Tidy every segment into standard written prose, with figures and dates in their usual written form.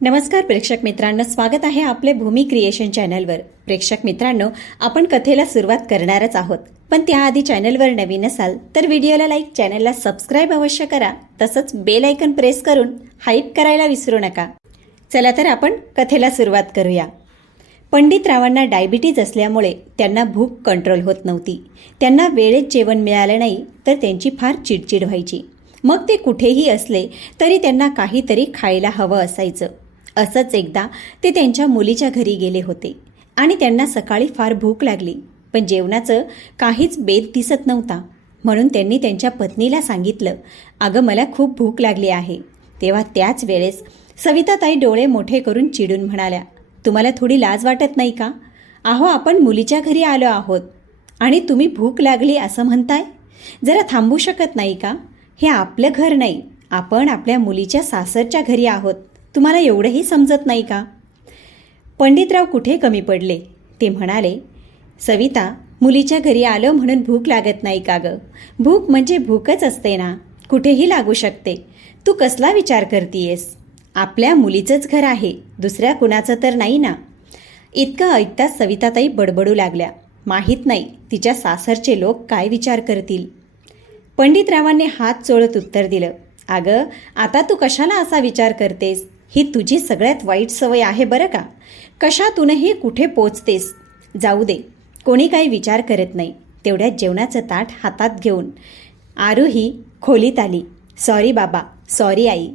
नमस्कार प्रेक्षक मित्रांनो, स्वागत आहे आपले भूमी क्रिएशन चॅनलवर। प्रेक्षक मित्रांनो, आपण कथेला सुरुवात करणारच आहोत, पण त्याआधी चॅनलवर नवीन असाल तर व्हिडिओला लाईक, चॅनलला सबस्क्राईब अवश्य करा। तसंच बेल आयकन प्रेस करून हाईप करायला विसरू नका। चला तर आपण कथेला सुरुवात करूया। पंडितरावांना डायबिटीज असल्यामुळे त्यांना भूक कंट्रोल होत नव्हती। त्यांना वेळेत जेवण मिळालं नाही तर त्यांची फार चिडचिड व्हायची। मग ते कुठेही असले तरी त्यांना काहीतरी खायला हवं असायचं। असंच एकदा ते त्यांच्या मुलीच्या घरी गेले होते आणि त्यांना सकाळी फार भूक लागली, पण जेवणाचं काहीच बेत दिसत नव्हता। म्हणून त्यांनी त्यांच्या पत्नीला सांगितलं, अगं मला खूप भूक लागली आहे। तेव्हा त्याच वेळेस सविताताई डोळे मोठे करून चिडून म्हणाल्या, तुम्हाला थोडी लाज वाटत नाही का? अहो, आपण मुलीच्या घरी आलो आहोत आणि तुम्ही भूक लागली असं म्हणताय? जरा थांबू शकत नाही का? हे आपलं घर नाही, आपण आपल्या मुलीच्या सासरच्या घरी आहोत। तुम्हाला एवढंही समजत नाही का? पंडितराव कुठे कमी पडले? ते म्हणाले, सविता, मुलीच्या घरी आलो म्हणून भूक लागत नाही का गं? भूक म्हणजे भूकच असते ना, कुठेही लागू शकते। तू कसला विचार करतीयेस? आपल्या मुलीचंच घर आहे, दुसऱ्या कुणाचं तर नाही ना। इतकं ऐकताच सविताताई बडबडू लागल्या। माहीत नाही तिच्या सासरचे लोक काय विचार करतील। पंडितरावांनी हात चोळत उत्तर दिलं, अगं, आता तू कशाला असा विचार करतेस? ही तुझी सगळ्यात वाईट सवय आहे बरं का। कशातूनही कुठे पोचतेस। जाऊ दे, कोणी काही विचार करत नाही। तेवढ्यात जेवणाचं ताट हातात घेऊन आरुही खोलीत आली। सॉरी बाबा, सॉरी आई,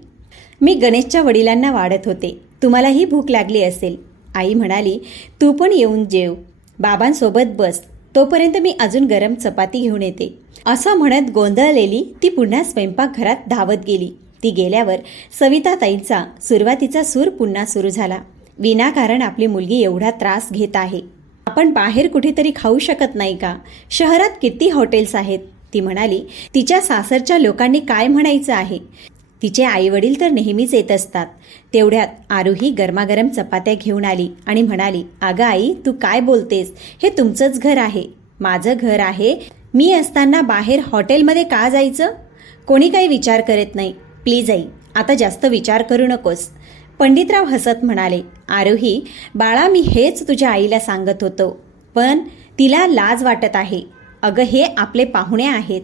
मी गणेशच्या वडिलांना वाढत होते, तुम्हालाही भूक लागली असेल। आई म्हणाली, तू पण येऊन जेव, बाबांसोबत बस, तोपर्यंत मी अजून गरम चपाती घेऊन येते। असं म्हणत गोंधळलेली ती पुन्हा स्वयंपाकघरात धावत गेली। ती गेल्यावर सविताताईंचा सुरुवातीचा सूर पुन्हा सुरू झाला। विनाकारण आपली मुलगी एवढा त्रास घेत आहे, आपण बाहेर कुठेतरी खाऊ शकत नाही का? शहरात किती हॉटेल्स आहेत। ती म्हणाली, तिच्या सासरच्या लोकांनी काय म्हणायचं आहे? तिचे आईवडील तर नेहमीच येत असतात। तेवढ्यात आरुही गरमागरम चपात्या घेऊन आली आणि म्हणाली, अगं आई, तू काय बोलतेस? हे तुमचंच घर आहे, माझं घर आहे। मी असताना बाहेर हॉटेलमध्ये का जायचं? कोणी काही विचार करत नाही। प्लीज आई, आता जास्त विचार करू नकोस। पंडितराव हसत म्हणाले, आरुही बाळा, मी हेच तुझ्या आईला सांगत होतो, पण तिला लाज वाटत आहे। अगं, हे आपले पाहुणे आहेत,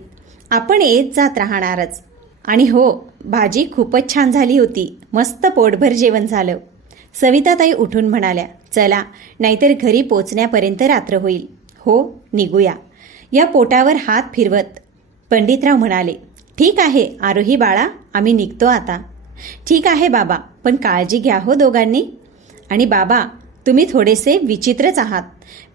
आपण येत जात राहणारच। आणि हो, भाजी खूपच छान झाली होती, मस्त पोटभर जेवण झालं। सविताताई उठून म्हणाल्या, चला, नाहीतर घरी पोचण्यापर्यंत रात्र होईल। हो, निघूया। या पोटावर हात फिरवत पंडितराव म्हणाले, ठीक आहे आरोही बाळा, आम्ही निघतो आता। ठीक आहे बाबा, पण काळजी घ्या हो दोघांनी। आणि बाबा, तुम्ही थोडेसे विचित्रच आहात,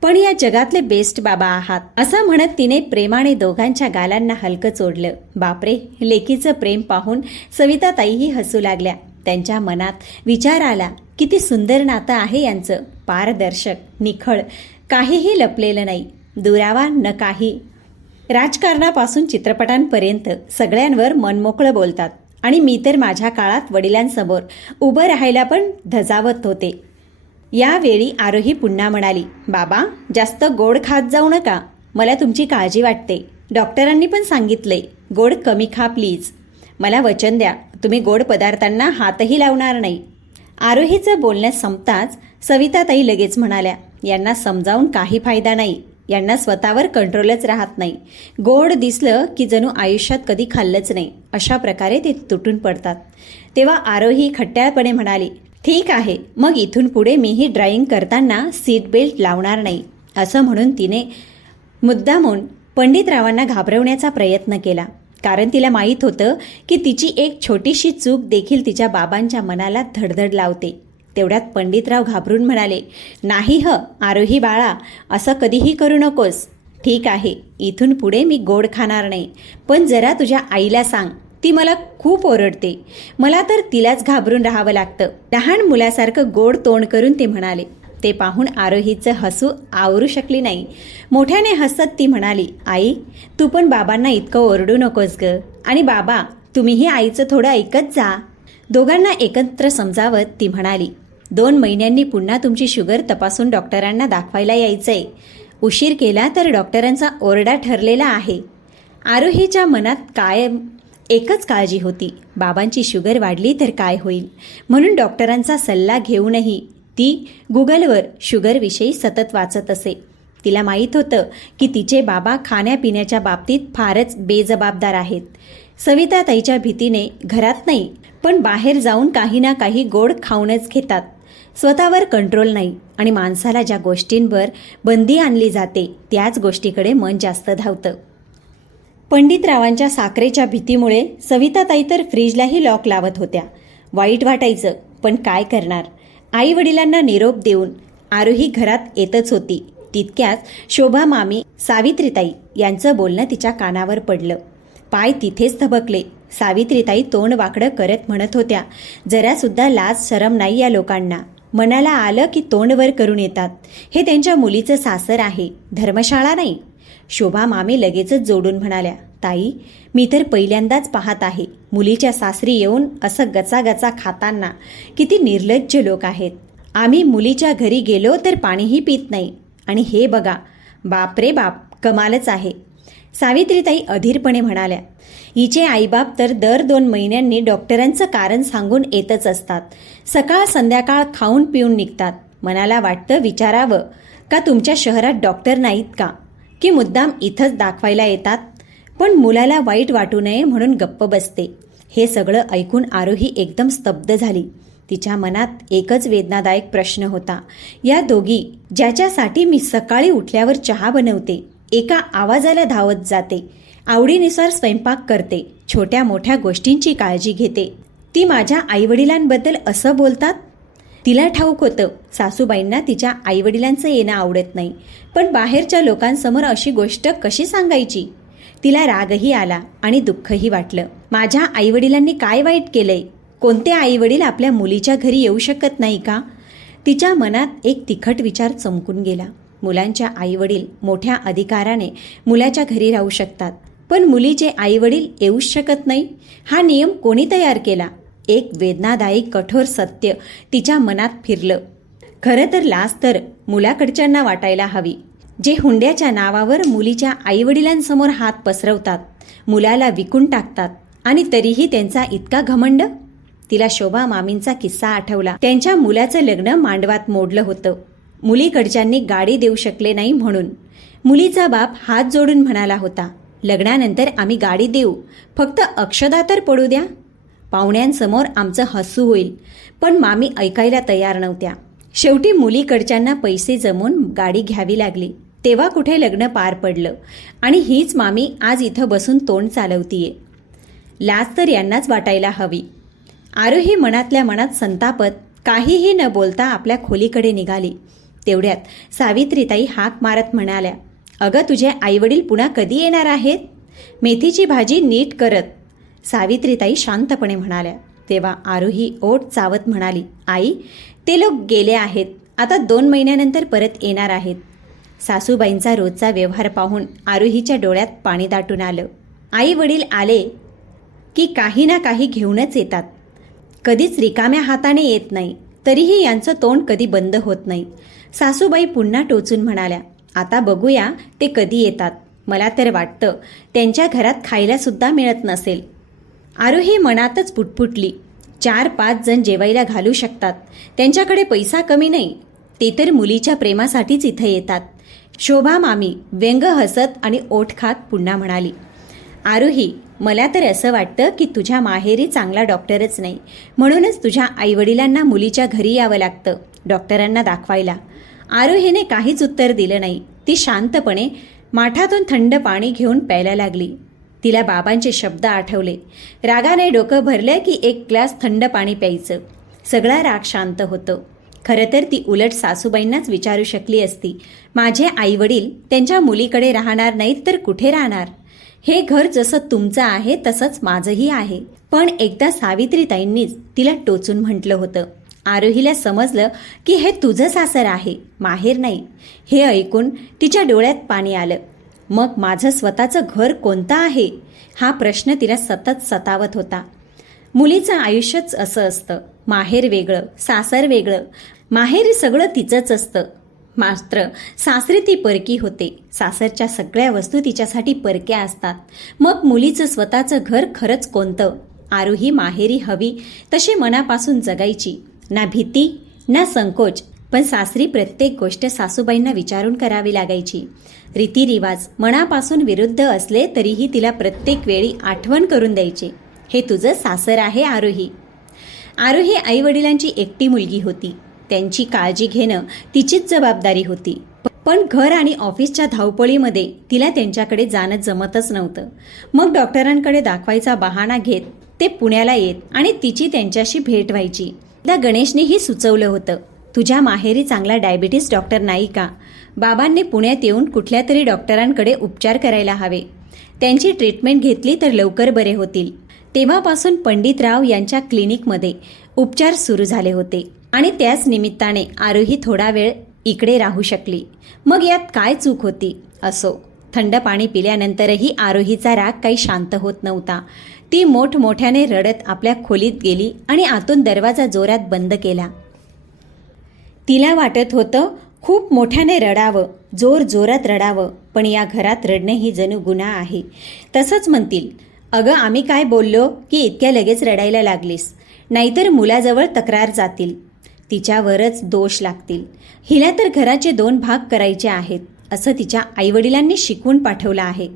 पण या जगातले बेस्ट बाबा आहात, असं म्हणत तिने प्रेमाने दोघांच्या गालांना हलकं चोडलं। बापरे, लेकीचं प्रेम पाहून सविताताईही हसू लागल्या। त्यांच्या मनात विचार आला, किती सुंदर नातं आहे यांचं, पारदर्शक, निखळ, काहीही लपलेलं नाही, दुरावा न काही। राजकारणापासून चित्रपटांपर्यंत सगळ्यांवर मनमोकळं बोलतात आणि मी तर माझ्या काळात वडिलांसमोर उभं राहायला पण धजावत होते। यावेळी आरोही पुन्हा म्हणाली, बाबा, जास्त गोड खात जाऊ नका, मला तुमची काळजी वाटते। डॉक्टरांनी पण सांगितले, गोड कमी खा प्लीज। मला वचन द्या, तुम्ही गोड पदार्थांना हातही लावणार नाही। आरोहीचं बोलणं संपताच सविताताई लगेच म्हणाल्या, यांना समजावून काही फायदा नाही, यांना स्वतःवर कंट्रोलच राहत नाही। गोड दिसलं की जणू आयुष्यात कधी खाल्लंच नाही, अशा प्रकारे ते तुटून पडतात। तेव्हा आरोही खट्ट्याळपणे म्हणाली, ठीक आहे, मग इथून पुढे मीही ड्रायव्हिंग करताना सीट बेल्ट लावणार नाही। असं म्हणून तिने मुद्दामून पंडितरावांना घाबरवण्याचा प्रयत्न केला, कारण तिला माहीत होतं की तिची एक छोटीशी चूक देखील तिच्या बाबांच्या मनाला धडधड लावते। तेवढ्यात पंडितराव घाबरून म्हणाले, नाही ह आरोही बाळा, असं कधीही करू नकोस। ठीक आहे, इथून पुढे मी गोड खाणार नाही, पण जरा तुझ्या आईला सांग, ती मला खूप ओरडते, मला तर तिलाच घाबरून राहावं लागतं। लहान मुलासारखं गोड तोंड करून ते म्हणाले। ते पाहून आरोहीचं हसू आवरू शकली नाही। मोठ्याने हसत ती म्हणाली, आई, तू पण बाबांना इतकं ओरडू नकोस ग, आणि बाबा, तुम्हीही आईचं थोडं ऐकत जा। दोघांना एकत्र समजावत ती म्हणाली, 2 महिन्यांनी पुन्हा तुमची शुगर तपासून डॉक्टरांना दाखवायला यायचंय, उशीर केला तर डॉक्टरांचा ओरडा ठरलेला आहे। आरोहीच्या मनात कायम एकच काळजी होती, बाबांची शुगर वाढली तर काय होईल. म्हणून डॉक्टरांचा सल्ला घेऊनही ती गुगलवर शुगरविषयी सतत वाचत असे. तिला माहीत होतं की तिचे बाबा खाण्यापिण्याच्या बाबतीत फारच बेजबाबदार आहेत. सविताताईच्या भीतीने घरात नाही पण बाहेर जाऊन काही ना काही गोड खाऊनच घेतात. स्वतःवर कंट्रोल नाही आणि माणसाला ज्या गोष्टींवर बंदी आणली जाते त्याच गोष्टीकडे मन जास्त धावतं. पंडितरावांच्या साखरेच्या भीतीमुळे सविताताई तर फ्रीजलाही लॉक लावत होत्या. वाईट वाटायचं, पण काय करणार. आई वडिलांना निरोप देऊन आरोही घरात येतच होती. तितक्याच शोभा मामी, सावित्रीताई यांचं बोलणं तिच्या कानावर पडलं. पाय तिथेच थबकले. सावित्रीताई तोंड वाकडं करत म्हणत होत्या, जरासुद्धा लाज शरम नाही या लोकांना. मनाला आलं की तोंड वर करून येतात. हे त्यांच्या मुलीचं सासर आहे, धर्मशाळा नाही. शोभा मामी लगेचच जोडून म्हणाल्या, ताई, मी तर पहिल्यांदाच पाहत आहे मुलीच्या सासरी येऊन असं गचागचा खाताना. किती निर्लज्ज लोक आहेत. आम्ही मुलीच्या घरी गेलो तर पाणीही पित नाही आणि हे बघा. बाप रे बाप, कमालच आहे. सावित्रीताई अधीरपणे म्हणाल्या, हिचे आईबाप तर दर 2 महिन्यांनी डॉक्टरांचं कारण सांगून येतच असतात. सकाळ संध्याकाळ खाऊन पिऊन निघतात. मनाला वाटतं विचारावं का तुमच्या शहरात डॉक्टर नाहीत का, की मुद्दाम इथंच दाखवायला येतात. पण मुलाला वाईट वाटू नये म्हणून गप्प बसते. हे सगळं ऐकून आरोही एकदम स्तब्ध झाली. तिच्या मनात एकच वेदनादायक प्रश्न होता. या दोघी, ज्याच्यासाठी मी सकाळी उठल्यावर चहा बनवते, एका आवाजाला धावत जाते, आवडीनुसार स्वयंपाक करते, छोट्या मोठ्या गोष्टींची काळजी घेते, ती माझ्या आईवडिलांबद्दल असं बोलतात. तिला ठाऊक होतं सासूबाईंना तिच्या आईवडिलांचं येणं आवडत नाही, पण बाहेरच्या लोकांसमोर अशी गोष्ट कशी सांगायची. तिला रागही आला आणि दुःखही वाटलं. माझ्या आईवडिलांनी काय वाईट केलंय. कोणते आईवडील आपल्या मुलीच्या घरी येऊ शकत नाही का. तिच्या मनात एक तिखट विचार चमकून गेला. मुलांच्या आईवडील मोठ्या अधिकाराने मुलाच्या घरी राहू शकतात, पण मुलीचे आईवडील येऊच शकत नाही. हा नियम कोणी तयार केला. एक वेदनादायी कठोर सत्य तिच्या मनात फिरलं. खरं तर लाज तर मुलाकडच्यांना वाटायला हवी, जे हुंड्याच्या नावावर मुलीच्या आईवडिलांसमोर हात पसरवतात, मुलाला विकून टाकतात आणि तरीही त्यांचा इतका घमंड. तिला शोभा मामींचा किस्सा आठवला. त्यांच्या मुलाचं लग्न मांडवात मोडलं होतं. मुलीकडच्यांनी गाडी देऊ शकले नाही म्हणून. मुलीचा बाप हात जोडून म्हणाला होता, लग्नानंतर आम्ही गाडी देऊ, फक्त अक्षदा तर पडू द्या. पाहुण्यांसमोर आमचं हसू होईल. पण मामी ऐकायला तयार नव्हत्या. शेवटी मुलीकडच्यांना पैसे जमून गाडी घ्यावी लागली. तेव्हा कुठे लग्न पार पडलं आणि हीच मामी आज इथं बसून तोंड चालवतीये. लाज तर यांनाच वाटायला हवी. आरोही मनातल्या मनात संतापत काहीही न बोलता आपल्या खोलीकडे निघाली. तेवढ्यात सावित्रीताई हाक मारत म्हणाल्या, अगं, तुझे आईवडील पुन्हा कधी येणार आहेत. मेथीची भाजी नीट करत. सावित्रीताई शांतपणे म्हणाल्या. तेव्हा आरोही ओठ चावत म्हणाली, आई, ते लोक गेले आहेत. आता 2 महिन्यानंतर परत येणार आहेत. सासूबाईंचा रोजचा व्यवहार पाहून आरोहीच्या डोळ्यात पाणी दाटून आलं. आई वडील आले की काही ना काही घेऊनच येतात. कधीच रिकाम्या हाताने येत नाही. तरीही यांचं तोंड कधी बंद होत नाही. सासूबाई पुन्हा टोचून म्हणाल्या, आता बघूया ते कधी येतात. मला तर वाटतं त्यांच्या घरात खायला सुद्धा मिळत नसेल. आरोही मनातच पुटपुटली. 4-5 जण जेवायला घालू शकतात. त्यांच्याकडे पैसा कमी नाही. ते तर मुलीच्या प्रेमासाठीच इथं येतात. शोभा मामी व्यंग हसत आणि ओठ खात पुन्हा म्हणाली, आरोही, मला तर असं वाटतं की तुझ्या माहेरी चांगला डॉक्टरच नाही, म्हणूनच तुझ्या आईवडिलांना मुलीच्या घरी यावं लागतं डॉक्टरांना दाखवायला. आरोहीने काहीच उत्तर दिलं नाही. ती शांतपणे माठातून थंड पाणी घेऊन प्यायला लागली. तिला बाबांचे शब्द आठवले. रागाने डोकं भरलं की 1 ग्लास थंड पाणी प्यायचं. सगळा राग शांत होतं. खरं तर ती उलट सासूबाईंनाच विचारू शकली असती, माझे आईवडील त्यांच्या मुलीकडे राहणार नाहीत तर कुठे राहणार. हे घर जसं तुमचं आहे तसंच माझंही आहे. पण एकदा सावित्रीताईंनीच तिला टोचून म्हटलं होतं. आरोहीला समजलं की हे तुझं सासर आहे, माहेर नाही. हे ऐकून तिच्या डोळ्यात पाणी आलं. मग माझं स्वतःचं घर कोणतं आहे, हा प्रश्न तिला सतत सतावत होता. मुलीचं आयुष्यच असं असतं. माहेर वेगळं, सासर वेगळं. माहेरी सगळं तिचंच असतं. मात्र सासरी ती परकी होते. सासरच्या सगळ्या वस्तू तिच्यासाठी परक्या असतात. मग मुलीचं स्वतःचं घर खरंच कोणतं? आरुही माहेरी हवी तशी मनापासून जगायची. ना भीती ना संकोच, पण सासरी प्रत्येक गोष्ट सासूबाईंना विचारून करावी लागायची. रीतिरिवाज मनापासून विरुद्ध असले तरीही तिला प्रत्येक वेळी आठवण करून द्यायचे, हे तुझं सासर आहे आरुही. आरुही आईवडिलांची एकटी मुलगी होती. त्यांची काळजी घेणं तिचीच जबाबदारी होती. पण घर आणि ऑफिसच्या धावपळीमध्ये तिला त्यांच्याकडे जाणं जमतच नव्हतं. मग डॉक्टरांकडे दाखवायचा बहाणा घेत ते पुण्याला येत आणि तिची त्यांच्याशी भेट व्हायची. एकदा गणेशनेही सुचवलं होतं, तुझ्या माहेरी चांगला डायबिटीस डॉक्टर नाही का? बाबांनी पुण्यात येऊन कुठल्या तरी डॉक्टरांकडे उपचार करायला हवे. त्यांची ट्रीटमेंट घेतली तर लवकर बरे होतील. तेव्हापासून पंडितराव यांच्या क्लिनिकमध्ये उपचार सुरू झाले होते आणि त्याच निमित्ताने आरुही थोडा वेळ इकडे राहू शकली. मग यात काय चूक होती? असो, थंड पाणी पिल्यानंतरही आरुहीचा राग काही शांत होत नव्हता. ती मोठमोठ्याने रडत आपल्या खोलीत गेली आणि आतून दरवाजा जोरात बंद केला. तिला वाटत होतं खूप मोठ्याने रडावं, जोर जोरात रडावं, पण या घरात रडणे ही जणू गुन्हा आहे. तसंच म्हणतील, अगं आम्ही काय बोललो की इतक्या लगेच रडायला लागलीस? नाहीतर मुलाजवळ तक्रार जातील, तिच्यावरच दोष लागतील. हिला तर घराचे 2 भाग करायचे आहेत असं तिच्या आईवडिलांनी शिकवून पाठवलं आहे.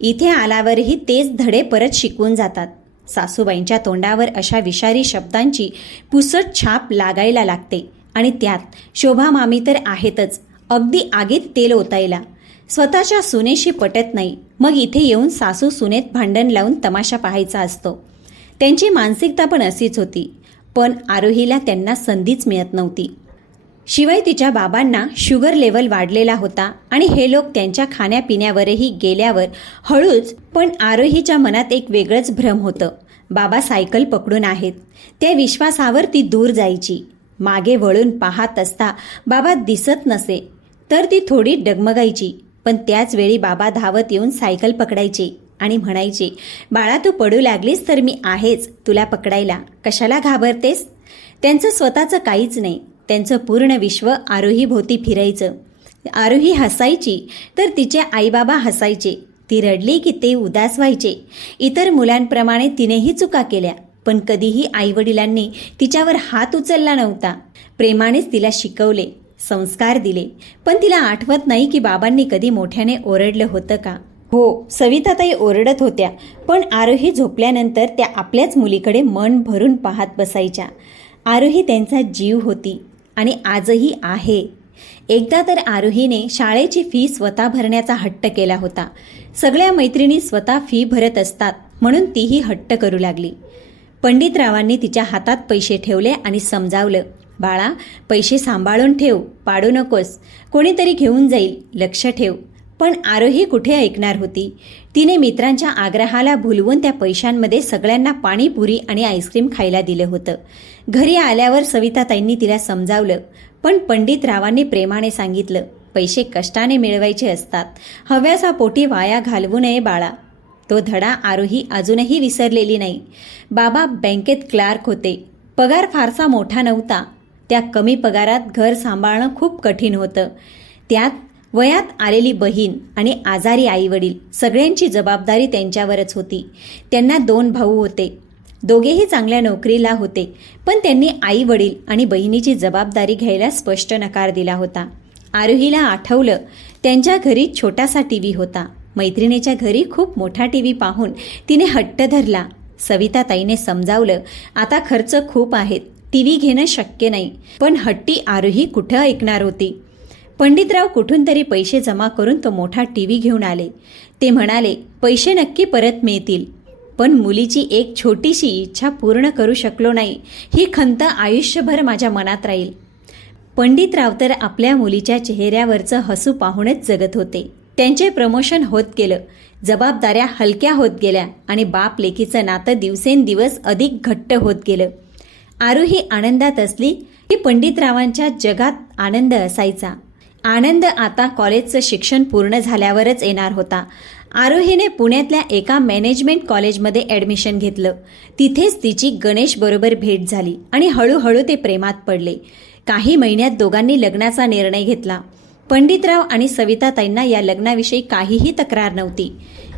इथे आल्यावरही तेच धडे परत शिकवून जातात. सासूबाईंच्या तोंडावर अशा विषारी शब्दांची पुसट छाप लागायला लागते आणि त्यात शोभा मामी तर आहेतच, अगदी आगीत तेल ओतायला. स्वतःच्या सुनेशी पटत नाही, मग इथे येऊन सासू सुनेत भांडण लावून तमाशा पाहायचा असतो. त्यांची मानसिकता पण अशीच होती. पण आरुहीला त्यांना संधीच मिळत नव्हती. शिवाय तिच्या बाबांना शुगर लेवल वाढलेला होता आणि हे लोक त्यांच्या खाण्यापिण्यावरही गेल्यावर हळूच. पण आरुहीच्या मनात एक वेगळंच भ्रम होतं. बाबा सायकल पकडून आहेत, त्या विश्वासावर ती दूर जायची. मागे वळून पाहत असता बाबा दिसत नसे तर ती थोडी डगमगायची. पण त्याच वेळी बाबा धावत येऊन सायकल पकडायचे आणि म्हणायचे, बाळा तू पडू लागलीस तर मी आहेच तुला पकडायला, कशाला घाबरतेस? त्यांचं स्वतःचं काहीच नाही. त्यांचं पूर्ण विश्व आरुही भोवती फिरायचं. आरुही हसायची तर तिचे आईबाबा हसायचे. ती रडली की ते उदास व्हायचे. इतर मुलांप्रमाणे तिनेही चुका केल्या, पण कधीही आईवडिलांनी तिच्यावर हात उचलला नव्हता. प्रेमानेच तिला शिकवले, संस्कार दिले. पण तिला आठवत नाही की बाबांनी कधी मोठ्याने ओरडलं होतं का? हो, सविताताई ओरडत होत्या, पण आरुही झोपल्यानंतर त्या आपल्याच मुलीकडे मन भरून पाहत बसायच्या. आरुही त्यांचा जीव होती आणि आजही आहे. एकदा तर आरुहीने शाळेची फी स्वतः भरण्याचा हट्ट केला होता. सगळ्या मैत्रिणी स्वतः फी भरत असतात म्हणून तीही हट्ट करू लागली. पंडितरावांनी तिच्या हातात पैसे ठेवले आणि समजावलं, बाळा पैसे सांभाळून ठेव, पाडू नकोस, कोणीतरी घेऊन जाईल, लक्ष ठेव. पण आरुही कुठे ऐकणार होती. तिने मित्रांच्या आग्रहाला भुलवून त्या पैशांमध्ये सगळ्यांना पाणीपुरी आणि आईस्क्रीम खायला दिलं होतं. घरी आल्यावर सविताताईंनी तिला समजावलं, पण पंडितरावांनी प्रेमाने सांगितलं, पैसे कष्टाने मिळवायचे असतात, हव्यासापोटी वाया घालवू नये बाळा. तो धडा आरुही अजूनही विसरलेली नाही. बाबा बँकेत क्लार्क होते. पगार फारसा मोठा नव्हता. त्या कमी पगारात घर सांभाळणं खूप कठीण होतं. त्यात वयात आलेली बहीण आणि आजारी आईवडील, सगळ्यांची जबाबदारी त्यांच्यावरच होती. त्यांना 2 भाऊ होते. दोघेही चांगल्या नोकरीला होते, पण त्यांनी आई वडील आणि बहिणीची जबाबदारी घ्यायला स्पष्ट नकार दिला होता. आरुहीला आठवलं, त्यांच्या घरी छोटासा टीव्ही होता. मैत्रिणीच्या घरी खूप मोठा टीव्ही पाहून तिने हट्ट धरला. सविताताईने समजावलं, आता खर्च खूप आहेत, टीव्ही घेणं शक्य नाही. पण हट्टी आरुही कुठं ऐकणार होती. पंडितराव कुठून तरी पैसे जमा करून तो मोठा टीव्ही घेऊन आले. ते म्हणाले, पैसे नक्की परत मिळतील, पण मुलीची एक छोटीशी इच्छा पूर्ण करू शकलो नाही, ही खंत आयुष्यभर माझ्या मनात राहील. पंडितराव तर आपल्या मुलीच्या चेहऱ्यावरचं हसू पाहूनच जगत होते. त्यांचे प्रमोशन होत गेलं, जबाबदाऱ्या हलक्या होत गेल्या आणि बाप लेकीचं नातं दिवसेंदिवस अधिक घट्ट होत गेलं. आरुही आनंदात असली की पंडितरावांच्या जगात आनंद असायचा. आनंद आता कॉलेजचं शिक्षण पूर्ण झाल्यावरच येणार होता. आरुहीने पुण्यातल्या एका मॅनेजमेंट कॉलेजमध्ये ॲडमिशन घेतलं. तिथेच तिची गणेशबरोबर भेट झाली आणि हळूहळू ते प्रेमात पडले. काही महिन्यात दोघांनी लग्नाचा निर्णय घेतला. पंडितराव आणि सविताताईंना या लग्नाविषयी काहीही तक्रार नव्हती.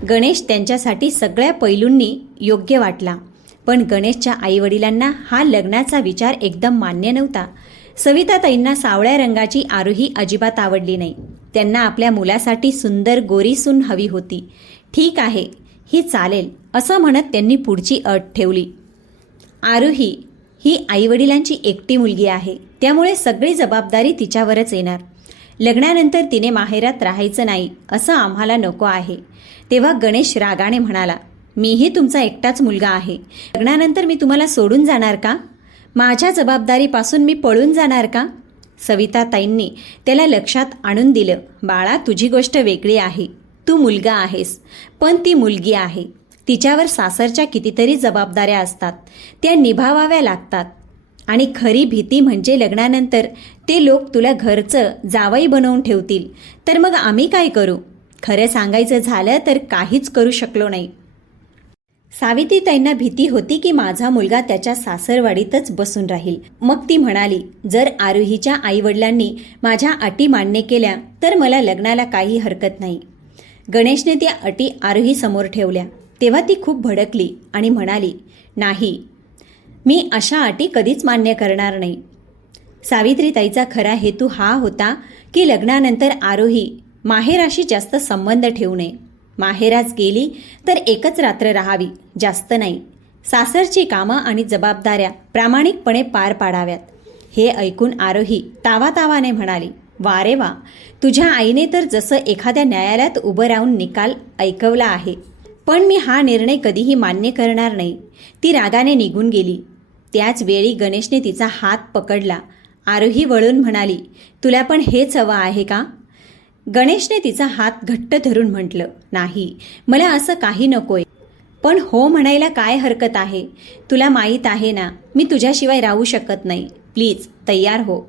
गणेश त्यांच्यासाठी सगळ्या पैलूंनी योग्य वाटला, पण गणेशच्या आईवडिलांना हा लग्नाचा विचार एकदम मान्य नव्हता. सविताताईंना सावळ्या रंगाची आरोही अजिबात आवडली नाही. त्यांना आपल्या मुलासाठी सुंदर गोरी सून हवी होती. ठीक आहे, ही चालेल असं म्हणत त्यांनी पुढची अट ठेवली. आरोही ही आईवडिलांची एकटी मुलगी आहे, त्यामुळे सगळी जबाबदारी तिच्यावरच येणार. लग्नानंतर तिने माहेरात राहायचं नाही असं आम्हाला नको आहे. तेव्हा गणेश रागाने म्हणाला, मीही तुमचा एकटाच मुलगा आहे. लग्नानंतर मी तुम्हाला सोडून जाणार का? माझ्या जबाबदारीपासून मी पळून जाणार का? सविताताईंनी त्याला लक्षात आणून दिलं, बाळा, तुझी गोष्ट वेगळी आहे. तू मुलगा आहेस, पण ती मुलगी आहे. तिच्यावर सासरच्या कितीतरी जबाबदाऱ्या असतात, त्या निभावाव्या लागतात. आणि खरी भीती म्हणजे लग्नानंतर ते लोक तुला घरचं जावई बनवून ठेवतील, तर मग आम्ही काय करू? खरं सांगायचं झालं तर काहीच करू शकलो नाही. सावित्रीताईंना भीती होती की माझा मुलगा त्याच्या सासरवाडीतच बसून राहील. मग ती म्हणाली, जर आरोहीच्या आईवडिलांनी माझ्या अटी मान्य केल्या तर मला लग्नाला काही हरकत नाही. गणेशने त्या अटी आरोही समोर ठेवल्या. तेव्हा ती खूप भडकली आणि म्हणाली, नाही, मी अशा अटी कधीच मान्य करणार नाही. सावित्रीताईचा खरा हेतू हा होता की लग्नानंतर आरोही माहेराशी जास्त संबंध ठेवू नये. माहेरास गेली तर एकच रात्र राहावी, जास्त नाही. सासरची कामं आणि जबाबदाऱ्या प्रामाणिकपणे पार पाडाव्यात. हे ऐकून आरोही तावातावाने म्हणाली, वा रे वा, तुझ्या आईने तर जसं एखाद्या न्यायालयात उभं राहून निकाल ऐकवला आहे. पण मी हा निर्णय कधीही मान्य करणार नाही. ती रागाने निघून गेली. त्याच वेळी गणेशने तिचा हात पकडला. आरोही वळून म्हणाली, तुला पण हेच हवं आहे का? गणेशने तिचा हात घट्ट धरून म्हटलं, नाही, मला असं काही नकोय. पण हो म्हणायला काय हरकत आहे? तुला माहीत आहे ना, मी तुझ्याशिवाय राहू शकत नाही. प्लीज तयार हो.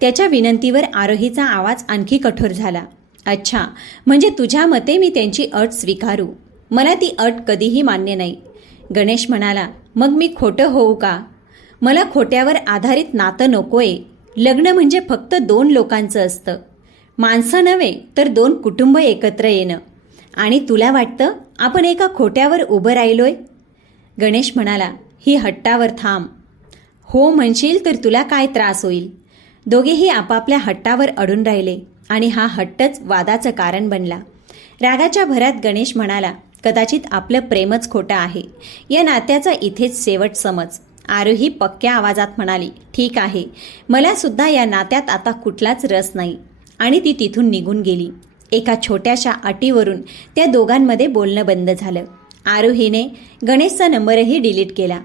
त्याच्या विनंतीवर आरोहीचा आवाज आणखी कठोर झाला. अच्छा, म्हणजे तुझ्या मते मी त्यांची अट स्वीकारू? मला ती अट कधीही मान्य नाही. गणेश म्हणाला, मग मी खोटं होऊ का? मला खोट्यावर आधारित नातं नकोय. लग्न म्हणजे फक्त 2 लोकांचं असतं. माणसं नव्हे तर 2 कुटुंब एकत्र येणं. आणि तुला वाटतं आपण एका खोट्यावर उभं राहिलोय? गणेश म्हणाला, ही हट्टावर थांब. हो म्हणशील तर तुला काय त्रास होईल? दोघेही आपापल्या हट्टावर अडून राहिले आणि हा हट्टच वादाचं कारण बनला. रागाच्या भरात गणेश म्हणाला, कदाचित आपलं प्रेमच खोटं आहे. या नात्याचा इथेच शेवट समज. आरोही पक्क्या आवाजात म्हणाली, ठीक आहे, मला सुद्धा या नात्यात आता कुठलाच रस नाही. आणि ती तिथून निघून गेली. एका छोट्याशा अटीवरून त्या दोघांमध्ये बोलणं बंद झालं. आरोहीने गणेशचा नंबरही डिलीट केला.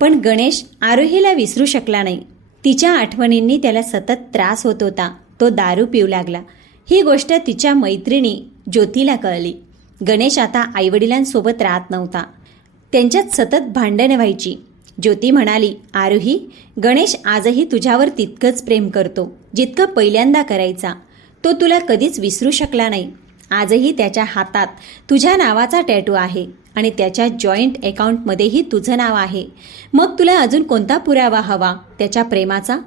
पण गणेश आरोहीला विसरू शकला नाही. तिच्या आठवणींनी त्याला सतत त्रास होत होता. तो दारू पिऊ लागला. ही गोष्ट तिच्या मैत्रिणी ज्योतीला कळली. गणेश आता आईवडिलांसोबत राहत नव्हता. त्यांच्यात सतत भांडणं व्हायची. ज्योती म्हणाली, आरोही, गणेश आजही तुझ्यावर तितकंच प्रेम करतो जितकं पहिल्यांदा करायचा. तो तुला कधीच विसरू शकला नाही. आजही त्याच्या हातात तुझ्या नावाचा टॅटू आहे आणि त्याच्या जॉईंट अकाउंटमध्येही तुझं नाव आहे. मग तुला अजून कोणता पुरावा हवा त्याच्या प्रेमाचा?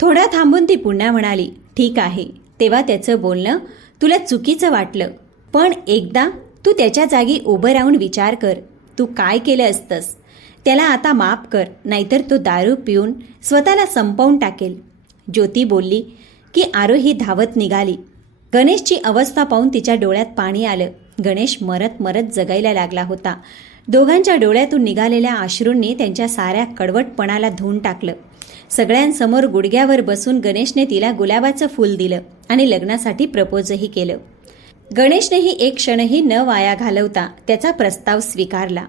थोडा थांबून ती पुन्हा म्हणाली, ठीक आहे, तेव्हा त्याचं बोलणं तुला चुकीचं वाटलं. पण एकदा तू त्याच्या जागी उभं राहून विचार कर, तू काय केलं असतंस. त्याला आता माफ कर, नाहीतर तो दारू पिऊन स्वतःला संपवून टाकेल. ज्योती बोलली की आरोही धावत निघाली. गणेशची अवस्था पाहून तिच्या डोळ्यात पाणी आलं. गणेश मरत मरत जगायला लागला होता. दोघांच्या डोळ्यातून निघालेल्या अश्रूंनी त्यांच्या साऱ्या कडवटपणाला धुवून टाकलं. सगळ्यांसमोर गुडघ्यावर बसून गणेशने तिला गुलाबाचं फूल दिलं आणि लग्नासाठी प्रपोजही केलं. गणेशनेही एक क्षणही न वाया घालवता त्याचा प्रस्ताव स्वीकारला.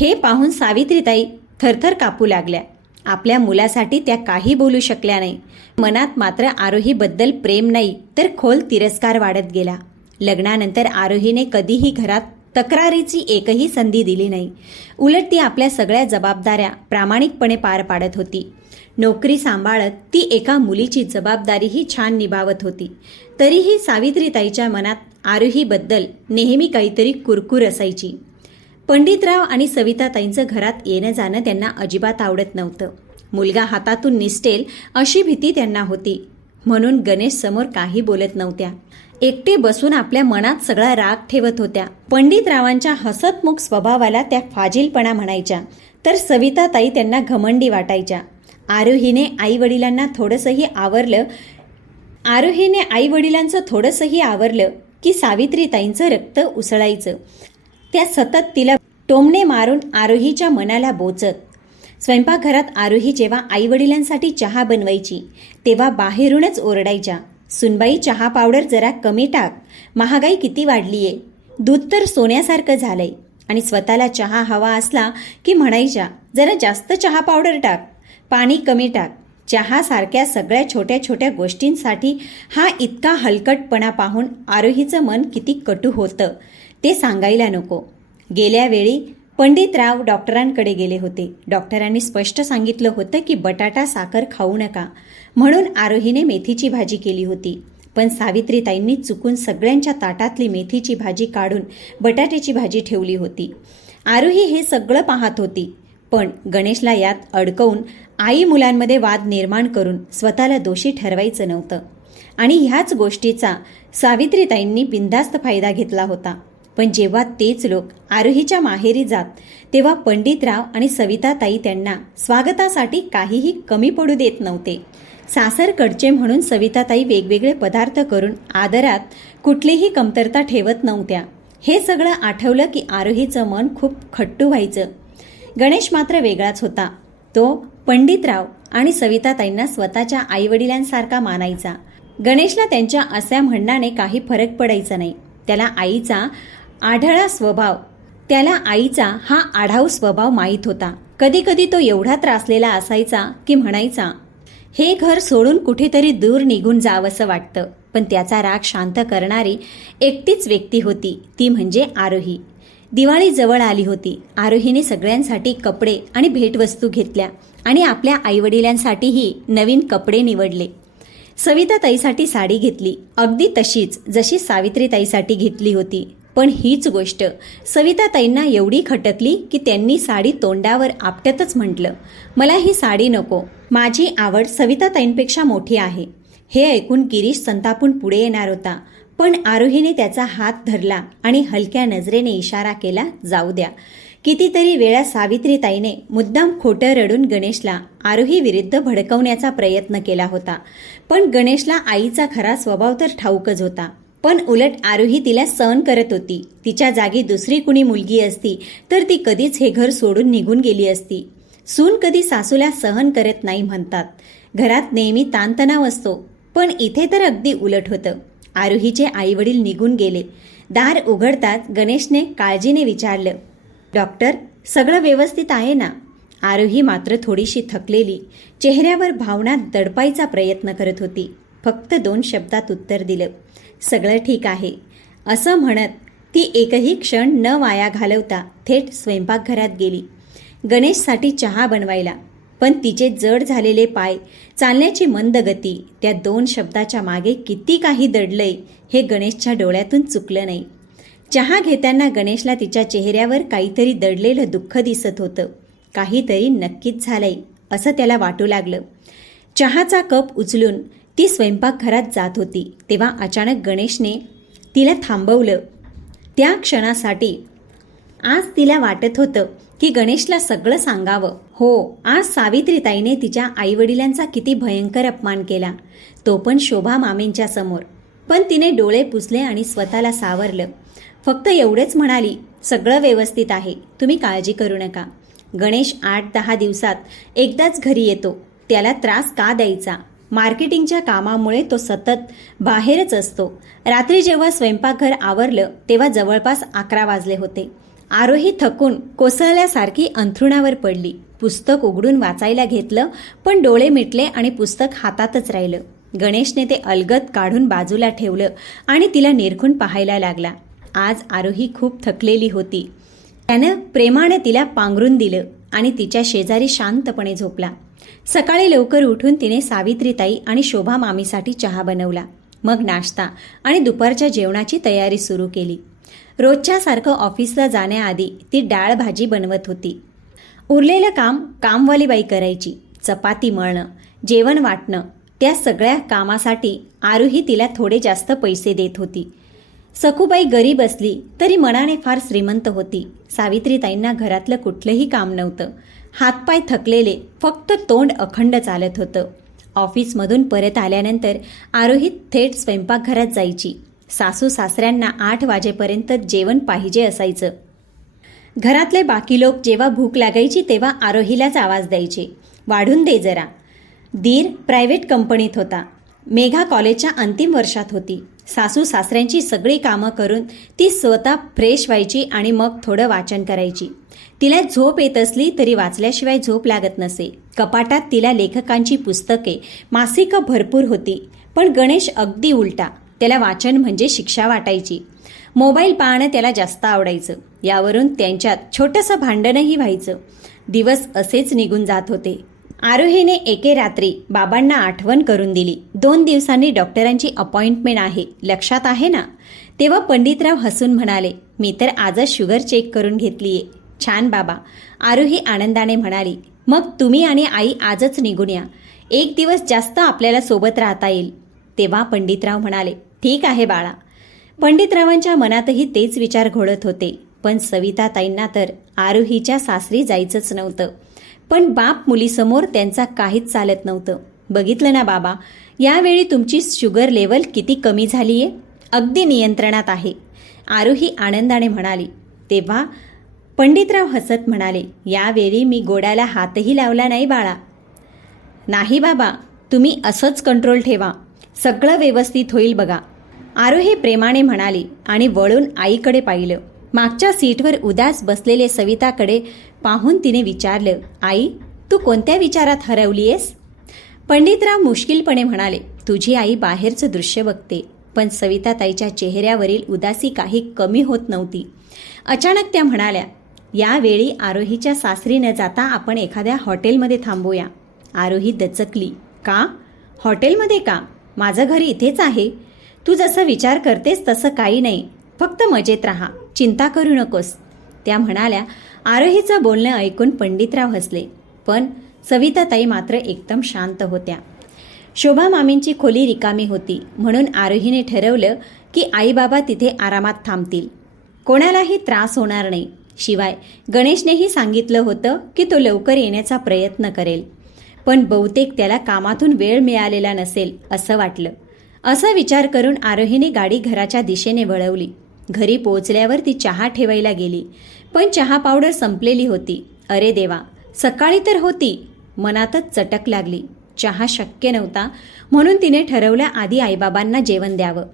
हे पाहून सावित्रीताई थरथर कापू लागल्या. आपल्या मुलासाठी त्या काही बोलू शकल्या नाही. मनात मात्र आरोहीबद्दल प्रेम नाही तर खोल तिरस्कार वाढत गेला. लग्नानंतर आरोहीने कधीही घरात तक्रारीची एकही संधी दिली नाही. उलट ती आपल्या सगळ्या जबाबदाऱ्या प्रामाणिकपणे पार पाडत होती. नोकरी सांभाळत ती एका मुलीची जबाबदारीही छान निभावत होती. तरीही सावित्रीताईच्या मनात आरोहीबद्दल नेहमी काहीतरी कुरकुर असायची. पंडितराव आणि सविताताईंचं घरात येणं जाणं त्यांना अजिबात आवडत नव्हतं. मुलगा हातातून निसटेल अशी भीती त्यांना होती. म्हणून गणेश समोर काही बोलत नव्हत्या. एकटे बसून आपल्या मनात सगळा राग ठेवत होत्या. पंडितरावांच्या हसतमुख स्वभावाला त्या फाजीलपणा म्हणायच्या, तर सविताताई त्यांना घमंडी वाटायच्या. आरोहीने आईवडिलांचं थोडंसंही आवरलं की सावित्रीताईंचं रक्त उसळायचं. त्या सतत तिला टोमणे मारून आरोहीच्या मनाला बोचत. स्वयंपाकघरात आरोही जेव्हा आईवडिलांसाठी चहा बनवायची तेव्हा बाहेरूनच ओरडायच्या, सुनबाई चहा पावडर जरा कमी टाक, महागाई किती वाढलीये, दूध तर सोन्यासारखं झालंय. आणि स्वतःला चहा हवा असला की म्हणायच्या, जरा जास्त चहा पावडर टाक, पाणी कमी टाक. चहासारख्या सगळ्या छोट्या छोट्या गोष्टींसाठी हा इतका हलकटपणा पाहून आरोहीचं मन किती कटू होतं ते सांगायला नको. गेल्या वेळी पंडितराव डॉक्टरांकडे गेले होते. डॉक्टरांनी स्पष्ट सांगितलं होतं की बटाटा साखर खाऊ नका, म्हणून आरोहीने मेथीची भाजी केली होती. पण सावित्रीताईंनी चुकून सगळ्यांच्या ताटातली मेथीची भाजी काढून बटाट्याची भाजी ठेवली होती. आरोही हे सगळं पाहत होती, पण गणेशला यात अडकवून आई मुलांमध्ये वाद निर्माण करून स्वतःला दोषी ठरवायचं नव्हतं. आणि ह्याच गोष्टीचा सावित्रीताईंनी बिनधास्त फायदा घेतला होता. पण जेव्हा तेच लोक आरोहीच्या माहेरी जात तेव्हा पंडितराव आणि सविताताई त्यांना स्वागतासाठी काहीही कमी पडू देत नव्हते. सासरकडचे म्हणून सविताताई वेगवेगळे पदार्थ करून आदरात कुठलीही कमतरता ठेवत नव्हत्या. हे सगळं आठवलं की आरोहीचं मन खूप खट्टू व्हायचं. गणेश मात्र वेगळाच होता. तो पंडितराव आणि सविताताईंना स्वतःच्या आईवडिलांसारखा मानायचा. गणेशला त्यांच्या अशा म्हणण्याने काही फरक पडायचा नाही. त्याला आईचा हा आढाऊ स्वभाव माहीत होता. कधी कधी तो एवढा त्रासलेला असायचा की म्हणायचा, हे घर सोडून कुठेतरी दूर निघून जावंसं वाटतं. पण त्याचा राग शांत करणारी एकटीच व्यक्ती होती, ती म्हणजे आरोही. दिवाळी जवळ आली होती. आरोहीने सगळ्यांसाठी कपडे आणि भेटवस्तू घेतल्या आणि आपल्या आईवडिलांसाठीही नवीन कपडे निवडले. सविताताईसाठी साडी घेतली, अगदी तशीच जशी सावित्रीताईसाठी घेतली होती. पण हीच गोष्ट सविताताईंना एवढी खटकली की त्यांनी साडी तोंडावर आपटतच म्हटलं, मला ही साडी नको, माझी आवड सविताताईंपेक्षा मोठी आहे. हे ऐकून गिरीश संतापून पुढे येणार होता, पण आरोहीने त्याचा हात धरला आणि हलक्या नजरेने इशारा केला, जाऊ द्या. कितीतरी वेळा सावित्रीताईने मुद्दाम खोटं रडून गणेशला आरोही विरुद्ध भडकवण्याचा प्रयत्न केला होता. पण गणेशला आईचा खरा स्वभाव तर ठाऊकच होता. पण उलट आरोही तिला सहन करत होती. तिच्या जागी दुसरी कुणी मुलगी असती तर ती कधीच हे घर सोडून निघून गेली असती. सून कधी सासूला सहन करत नाही म्हणतात. घरात नेहमी ताणतणाव असतो, पण इथे तर अगदी उलट होतं. आरोहीचे आईवडील निघून गेले. दार उघडताच गणेशने काळजीने विचारलं, डॉक्टर, सगळं व्यवस्थित आहे ना? आरोही मात्र थोडीशी थकलेली, चेहऱ्यावर भावना दडपायचा प्रयत्न करत होती. फक्त 2 शब्दात उत्तर दिलं, सगळं ठीक आहे. असं म्हणत ती एकही क्षण न वाया घालवता थेट स्वयंपाकघरात गेली गणेशसाठी चहा बनवायला. पण तिचे जड झालेले पाय, चालण्याची मंद गती, त्या 2 शब्दाच्या मागे किती काही दडलंय हे गणेशच्या डोळ्यातून चुकलं नाही. चहा घेताना गणेशला तिच्या चेहऱ्यावर काहीतरी दडलेलं दुःख दिसत होतं. काहीतरी नक्कीच झालंय असं त्याला वाटू लागलं. चहाचा कप उचलून ती स्वयंपाकघरात जात होती तेव्हा अचानक गणेशने तिला थांबवलं. त्या क्षणासाठी आज तिला वाटत होतं की गणेशला सगळं सांगावं. हो, आज सावित्रीताईने तिच्या आईवडिलांचा किती भयंकर अपमान केला, तो पण शोभा मामींच्या समोर. पण तिने डोळे पुसले आणि स्वतःला सावरलं. फक्त एवढेच म्हणाली, सगळं व्यवस्थित आहे, तुम्ही काळजी करू नका. गणेश 8-10 दिवसात एकदाच घरी येतो, त्याला त्रास का द्यायचा? मार्केटिंगच्या कामामुळे तो सतत बाहेरच असतो. रात्री जेव्हा स्वयंपाकघर आवरलं तेव्हा जवळपास 11 वाजले होते. आरोही थकून कोसळल्यासारखी अंथरुणावर पडली. पुस्तक उघडून वाचायला घेतलं, पण डोळे मिटले आणि पुस्तक हातातच राहिलं. गणेशने ते अलगद काढून बाजूला ठेवलं आणि तिला निरखून पाहायला लागला. आज आरोही खूप थकलेली होती. त्यानं प्रेमाने तिला पांघरून दिलं आणि तिच्या शेजारी शांतपणे झोपला. सकाळी लवकर उठून तिने सावित्रीताई आणि शोभा मामीसाठी चहा बनवला. मग नाश्ता आणि दुपारच्या जेवणाची तयारी सुरू केली. रोजच्यासारखं ऑफिसला जाण्याआधी ती डाळ भाजी बनवत होती. उरलेलं काम कामवाली बाई करायची. चपाती मळणं, जेवण वाटणं, त्या सगळ्या कामासाठी आरुही तिला थोडे जास्त पैसे देत होती. सखूबाई गरीब असली तरी मनाने फार श्रीमंत होती. सावित्रीताईंना घरातलं कुठलंही काम नव्हतं. हातपाय थकलेले, फक्त तोंड अखंड चालत होतं. ऑफिसमधून परत आल्यानंतर आरोही थेट स्वयंपाकघरात जायची. सासू सासऱ्यांना 8 वाजेपर्यंत जेवण पाहिजे असायचं. घरातले बाकी लोक जेव्हा भूक लागायची तेव्हा आरोहीलाच आवाज द्यायचे, वाढून दे जरा. दीर प्रायव्हेट कंपनीत होता. मेघा कॉलेजच्या अंतिम वर्षात होती. सासू सासऱ्यांची सगळी कामं करून ती स्वतः फ्रेश व्हायची आणि मग थोडं वाचन करायची. तिला झोप येत असली तरी वाचल्याशिवाय झोप लागत नसे. कपाटात तिला लेखकांची पुस्तके, मासिकं भरपूर होती. पण गणेश अगदी उलटा. त्याला वाचन म्हणजे शिक्षा वाटायची. मोबाईल पाहणं त्याला जास्त आवडायचं. यावरून त्यांच्यात छोटंसं भांडणही व्हायचं. दिवस असेच निघून जात होते. आरोहीने एके रात्री बाबांना आठवण करून दिली, 2 दिवसांनी डॉक्टरांची अपॉइंटमेंट आहे, लक्षात आहे ना? तेव्हा पंडितराव हसून म्हणाले, मी तर आजच शुगर चेक करून घेतलीये. छान बाबा, आरोही आनंदाने म्हणाली. मग तुम्ही आणि आई आजच निघून या. 1 दिवस जास्त आपल्याला सोबत राहता येईल. तेव्हा पंडितराव म्हणाले, ठीक आहे बाळा. पंडितरावांच्या मनातही तेच विचार घोळत होते. पण सविताताईंना तर आरोहीच्या सासरी जायचंच नव्हतं. पण बाप मुलीसमोर त्यांचा काहीच चालत नव्हतं. बघितलं ना बाबा, यावेळी तुमची शुगर लेवल किती कमी झालीये, अगदी नियंत्रणात आहे. आरोही आनंदाने म्हणाली. तेव्हा पंडितराव हसत म्हणाले, यावेळी मी गोडाला हातही लावला नाही बाळा. नाही बाबा, तुम्ही असंच कंट्रोल ठेवा, सगळं व्यवस्थित होईल बघा. आरोही प्रेमाने म्हणाली आणि वळून आईकडे पाहिलं. मागच्या सीटवर उदास बसलेले सविताकडे पाहून तिने विचारलं, आई, तू कोणत्या विचारात हरवलीयेस? पंडितराव मुश्किलपणे म्हणाले, तुझी आई बाहेरचं दृश्य बघते. पण सविताताईच्या चेहऱ्यावरील उदासी काही कमी होत नव्हती. अचानक त्या म्हणाल्या, यावेळी आरोहीच्या सासरी न जाता आपण एखाद्या हॉटेलमध्ये थांबूया. आरोही दचकली. का? हॉटेलमध्ये का? माझं घर इथेच आहे. तू जसं विचार करतेस तसं काही नाही. फक्त मजेत राहा, चिंता करू नकोस. त्या म्हणाल्या. आरोहीचं बोलणं ऐकून पंडितराव हसले. पण सविताताई मात्र एकदम शांत होत्या. शोभा मामींची खोली रिकामी होती. म्हणून आरोहीने ठरवलं की आईबाबा तिथे आरामात थांबतील. कोणालाही त्रास होणार नाही. शिवाय गणेशनेही सांगितलं होतं की तो लवकर येण्याचा प्रयत्न करेल. पण बहुतेक त्याला कामातून वेळ मिळालेला नसेल असं वाटलं. असा विचार करून आरोहीने गाडी घराच्या दिशेने वळवली. घरी पोहोचल्यावर ती चहा ठेवायला गेली. पण चहा पावडर संपलेली होती. अरे देवा, सकाळी तर होती. मनातच चटक लागली. चहा शक्य नव्हता, म्हणून तिने ठरवलं आधी आईबाबांना जेवण द्यावं.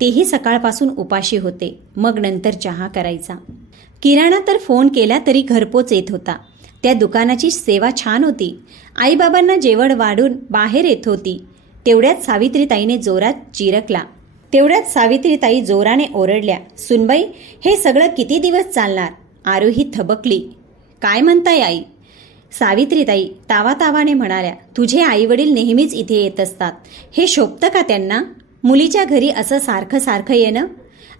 तेही सकाळपासून उपाशी होते. मग नंतर चहा करायचा. किराणा तर फोन केला तरी घरपोच येत होता. त्या दुकानाची सेवा छान होती. आईबाबांना जेवण वाढून बाहेर येत होती. तेवढ्यात सावित्रीताईने जोरात चिरकला. तेवढ्यात सावित्रीताई जोराने ओरडल्या, सुनबाई, हे सगळं किती दिवस चालणार? आरोही थबकली. काय म्हणताय आई? सावित्रीताई तावातावाने म्हणाल्या, तुझे आईवडील नेहमीच इथे येत असतात. हे शोभतं का त्यांना? मुलीच्या घरी असं सारखं सारखं येणं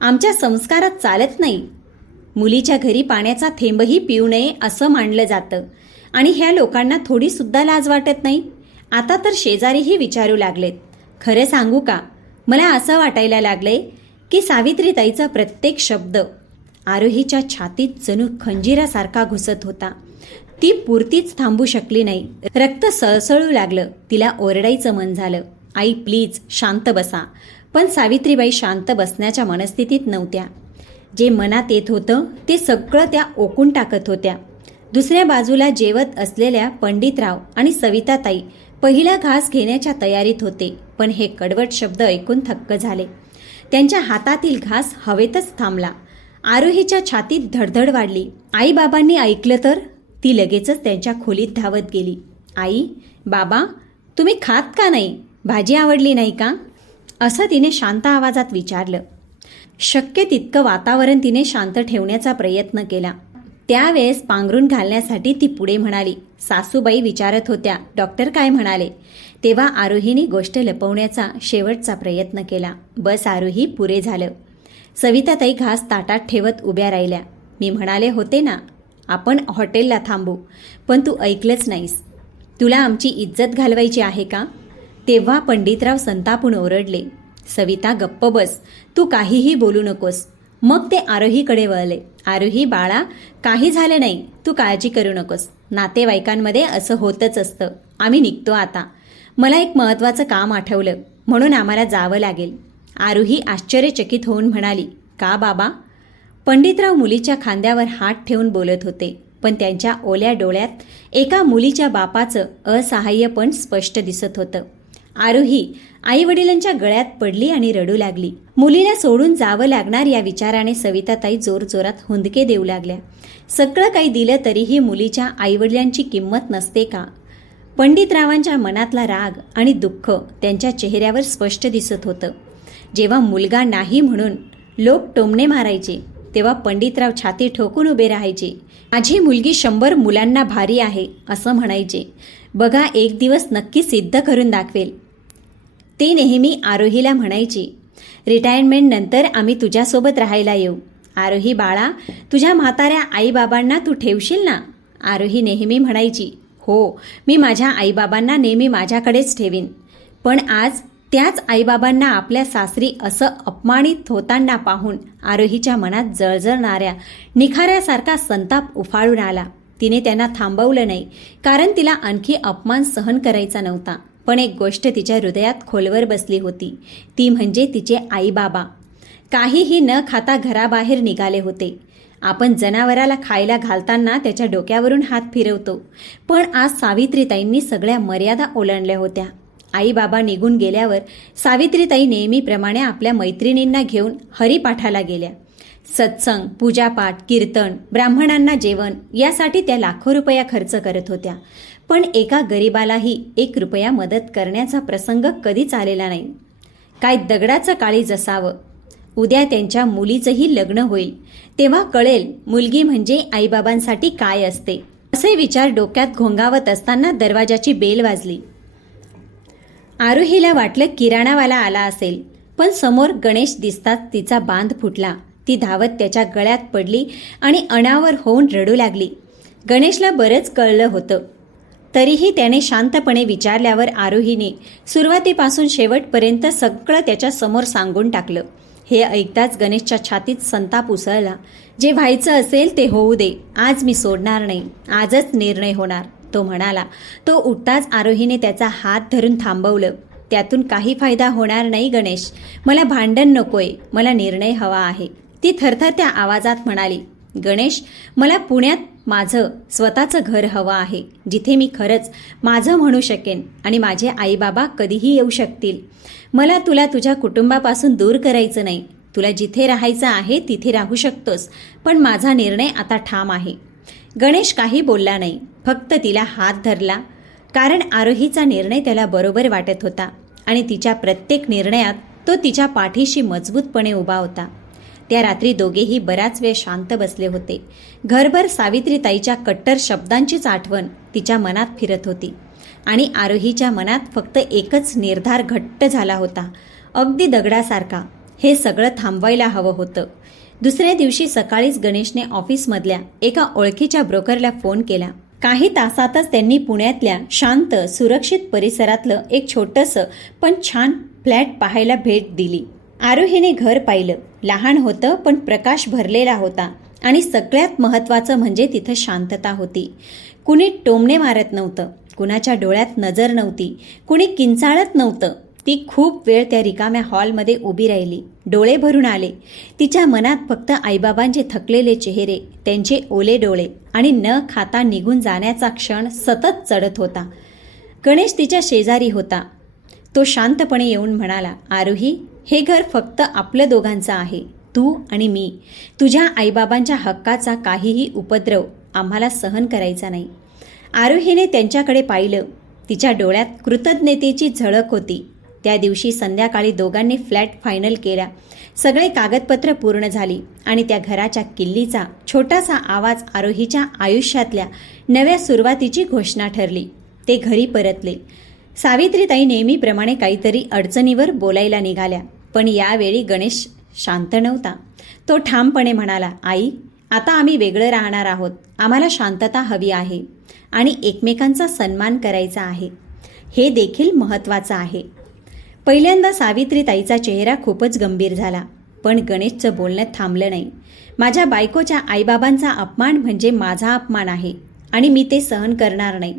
आमच्या संस्कारात चालत नाही. मुलीच्या घरी पाण्याचा थेंबही पिऊ नये असं मानलं जातं. आणि ह्या लोकांना थोडीसुद्धा लाज वाटत नाही. आता तर शेजारीही विचारू लागलेत. खरं सांगू का, मला असं वाटायला लागलंय की सावित्रीताईचा प्रत्येक शब्द आरोहीच्या छातीत जणू खंजिरासारखा घुसत होता. ती पुरतीच थांबू शकली नाही. रक्त सळसळू लागलं. तिला ओरडायचं मन झालं, आई प्लीज शांत बसा. पण सावित्रीबाई शांत बसण्याच्या मनस्थितीत नव्हत्या. जे मनात येत होतं ते सगळं त्या ओकून टाकत होत्या. दुसऱ्या बाजूला जेवत असलेल्या पंडितराव आणि सविताताई पहिला घास घेण्याच्या तयारीत होते. पण हे कडवट शब्द ऐकून थक्क झाले. त्यांच्या हातातील घास हवेतच थांबला. आरोहीच्या छातीत धडधड वाढली. आईबाबांनी ऐकलं तर? ती लगेचच त्यांच्या खोलीत धावत गेली. आई, बाबा, तुम्ही खात का नाही? भाजी आवडली नाही का? असं तिने शांत आवाजात विचारलं. शक्य तितकं वातावरण तिने शांत ठेवण्याचा प्रयत्न केला. त्यावेळेस पांघरून घालण्यासाठी ती पुढे म्हणाली, सासूबाई विचारत होत्या डॉक्टर काय म्हणाले. तेव्हा आरोहीने गोष्ट लपवण्याचा शेवटचा प्रयत्न केला. बस आरोही, पुरे झालं. सविताताई घास ताटात ठेवत उभ्या राहिल्या. मी म्हणाले होते ना, आपण हॉटेलला थांबू, पण तू ऐकलंच नाहीस. तुला आमची इज्जत घालवायची आहे का? तेव्हा पंडितराव संतापून ओरडले, सविता गप्प बस, तू काहीही बोलू नकोस. मग ते आरोहीकडे वळले. आरोही बाळा, काही झालं नाही, तू काळजी करू नकोस. नातेवाईकांमध्ये असं होतच असतं. आम्ही निघतो आता. मला एक महत्त्वाचं काम आठवलं, म्हणून आम्हाला जावं लागेल. आरोही आश्चर्यचकित होऊन म्हणाली, का बाबा? पंडितराव मुलीच्या खांद्यावर हात ठेवून बोलत होते, पण त्यांच्या ओल्या डोळ्यात एका मुलीच्या बापाचं असहाय्यपण स्पष्ट दिसत होतं. आरोही आईवडिलांच्या गळ्यात पडली आणि रडू लागली. मुलीला सोडून जावं लागणार या विचाराने सविताताई जोरजोरात हुंदके देऊ लागल्या. सगळं काही दिलं तरीही मुलीच्या आईवडिलांची किंमत नसते का? पंडितरावांच्या मनातला राग आणि दुःख त्यांच्या चेहऱ्यावर स्पष्ट दिसत होतं. जेव्हा मुलगा नाही म्हणून लोक टोमणे मारायचे, तेव्हा पंडितराव छाती ठोकून उभे राहायचे. माझी मुलगी 100 मुलांना भारी आहे असं म्हणायचे. बघा, एक दिवस नक्की सिद्ध करून दाखवेल. ते नेहमी आरोहीला म्हणायचे, रिटायरमेंट नंतर आम्ही तुझ्यासोबत राहायला येऊ. आरोही बाळा, तुझ्या म्हाताऱ्या आईबाबांना तू ठेवशील ना? आरोही नेहमी म्हणायची, हो, मी माझ्या आईबाबांना नेहमी माझ्याकडेच ठेवीन. पण आज त्याच आईबाबांना आपल्या सासरी असं अपमानित होताना पाहून आरोहीच्या मनात जळजळणाऱ्या निखाऱ्यासारखा संताप उफाळून आला. तिने त्यांना थांबवलं नाही, कारण तिला आणखी अपमान सहन करायचा नव्हता. पण एक गोष्ट तिच्या हृदयात खोलवर बसली होती, ती म्हणजे तिचे आईबाबा. काहीही न खाता घराबाहेर निघाले होते. आपण जनावराला खायला घालताना त्याच्या डोक्यावरून हात फिरवतो, पण आज सावित्रीताईंनी सगळ्या मर्यादा ओलांडल्या होत्या. आईबाबा निघून गेल्यावर सावित्रीताई नेहमीप्रमाणे आपल्या मैत्रिणींना घेऊन हरिपाठाला गेल्या. सत्संग, पूजापाठ, कीर्तन, ब्राह्मणांना जेवण यासाठी त्या लाखो रुपया खर्च करत होत्या. पण एका गरिबालाही 1 रुपया मदत करण्याचा प्रसंग कधीच आलेला नाही. काय दगडाचं काळीज असावं. उद्या त्यांच्या मुलीचंही लग्न होईल, तेव्हा कळेल मुलगी म्हणजे आईबाबांसाठी काय असते. असे विचार डोक्यात घोंगावत असताना दरवाजाची बेल वाजली. आरोहीला वाटलं किराणावाला आला असेल, पण समोर गणेश दिसताच तिचा बांध फुटला. ती धावत त्याच्या गळ्यात पडली आणि अनावर होऊन रडू लागली. गणेशला बरंच कळलं होतं, तरीही त्याने शांतपणे विचारल्यावर आरोहीने सुरुवातीपासून शेवटपर्यंत सगळं त्याच्या समोर सांगून टाकलं. हे ऐकताच गणेशच्या छातीत संताप उसळला. जे व्हायचं असेल ते होऊ दे, आज मी सोडणार नाही, आजच निर्णय होणार, तो म्हणाला. तो उठताच आरोहीने त्याचा हात धरून थांबवलं. त्यातून काही फायदा होणार नाही गणेश, मला भांडण नकोय, मला निर्णय हवा आहे, ती थरथरत्या आवाजात म्हणाली. गणेश, मला पुण्यात माझं स्वतःचं घर हवं आहे, जिथे मी खरंच माझं म्हणू शकेन आणि माझे आईबाबा कधीही येऊ शकतील. मला तुला तुझ्या कुटुंबापासून दूर करायचं नाही. तुला जिथे राहायचं आहे तिथे राहू शकतोस, पण माझा निर्णय आता ठाम आहे. गणेश काही बोलला नाही, फक्त तिला हात धरला, कारण आरोहीचा निर्णय त्याला बरोबर वाटत होता आणि तिच्या प्रत्येक निर्णयात तो तिच्या पाठीशी मजबूतपणे उभा होता. त्या रात्री दोघेही बराच वेळ शांत बसले होते. घरभर सावित्रीताईच्या कट्टर शब्दांचीच आठवण तिच्या मनात फिरत होती आणि आरोहीच्या मनात फक्त एकच निर्धार घट्ट झाला होता, अगदी दगडासारखा, हे सगळं थांबवायला हवं होतं. दुसऱ्या दिवशी सकाळीच गणेशने ऑफिसमधल्या एका ओळखीच्या ब्रोकरला फोन केला. काही तासातच त्यांनी पुण्यातल्या शांत सुरक्षित परिसरातलं एक छोटंसं पण छान फ्लॅट पाहायला भेट दिली. आरोहीने घर पाहिलं. लहान होतं पण प्रकाश भरलेला होता आणि सगळ्यात महत्त्वाचं म्हणजे तिथं शांतता होती. कुणी टोमणे मारत नव्हतं, कुणाच्या डोळ्यात नजर नव्हती, कुणी किंचाळत नव्हतं. ती खूप वेळ त्या रिकाम्या हॉलमध्ये उभी राहिली. डोळे भरून आले. तिच्या मनात फक्त आईबाबांचे थकलेले चेहरे, त्यांचे ओले डोळे आणि न खाता निघून जाण्याचा क्षण सतत चढत होता. गणेश तिच्या शेजारी होता. तो शांतपणे येऊन म्हणाला, आरोही, हे घर फक्त आपलं दोघांचं आहे, तू आणि मी. तुझ्या आईबाबांच्या हक्काचा काहीही उपद्रव आम्हाला सहन करायचा नाही. आरोहीने त्यांच्याकडे पाहिलं. तिच्या डोळ्यात कृतज्ञतेची झळक होती. त्या दिवशी संध्याकाळी दोघांनी फ्लॅट फायनल केला. सगळे कागदपत्र पूर्ण झाली आणि त्या घराच्या किल्लीचा छोटासा आवाज आरोहीच्या आयुष्यातल्या नव्या सुरुवातीची घोषणा ठरली. ते घरी परतले. सावित्रीताई नेहमीप्रमाणे काहीतरी अडचणीवर बोलायला निघाल्या, पण यावेळी गणेश शांत नव्हता. तो ठामपणे म्हणाला, आई, आता आम्ही वेगळं राहणार आहोत. आम्हाला शांतता हवी आहे आणि एकमेकांचा सन्मान करायचा आहे. हे देखील महत्त्वाचं आहे. पहिल्यांदा सावित्रीताईचा चेहरा खूपच गंभीर झाला, पण गणेशचं बोलणं थांबलं नाही. माझ्या बायकोच्या आईबाबांचा अपमान म्हणजे माझा अपमान आहे आणि मी ते सहन करणार नाही.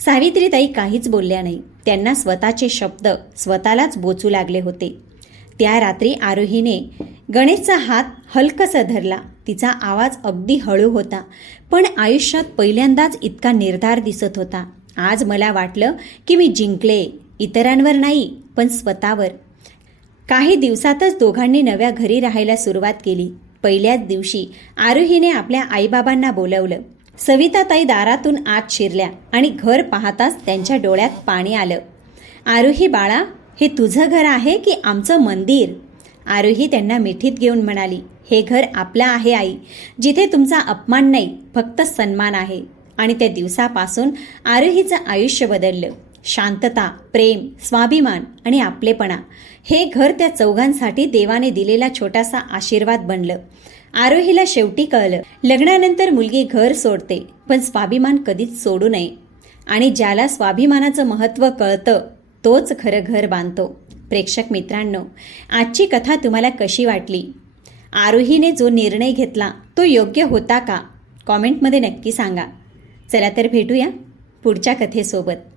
सावित्रीताई काहीच बोलल्या नाही. त्यांना स्वतःचे शब्द स्वतःलाच बोचू लागले होते. त्या रात्री आरोहीने गणेशचा हात हलकसा धरला. तिचा आवाज अगदी हळू होता, पण आयुष्यात पहिल्यांदाच इतका निर्धार दिसत होता. आज मला वाटलं की मी जिंकले, इतरांवर नाही पण स्वतःवर. काही दिवसातच दोघांनी नव्या घरी राहायला सुरुवात केली. पहिल्याच दिवशी आरोहीने आपल्या आईबाबांना बोलवलं. सविताताई दारातून आत शिरल्या आणि घर पाहताच त्यांच्या डोळ्यात पाणी आलं. आरोही बाळा, हे तुझं घर आहे की आमचं मंदिर? आरोही त्यांना मिठीत घेऊन म्हणाली, हे घर आपलं आहे आई, जिथे तुमचा अपमान नाही फक्त सन्मान आहे. आणि त्या दिवसापासून आरोहीचं आयुष्य बदललं. शांतता, प्रेम, स्वाभिमान आणि आपलेपणा हे घर त्या चौघांसाठी देवाने दिलेला छोटासा आशीर्वाद बनलं. आरोहीला शेवटी कळलं, लग्नानंतर मुलगी घर सोडते पण स्वाभिमान कधीच सोडू नये. आणि ज्याला स्वाभिमानाचं महत्त्व कळतं तोच खरं घर बांधतो. प्रेक्षक मित्रांनो, आजची कथा तुम्हाला कशी वाटली? आरोहीने जो निर्णय घेतला तो योग्य होता का? कॉमेंटमध्ये नक्की सांगा. चला तर भेटूया पुढच्या कथेसोबत.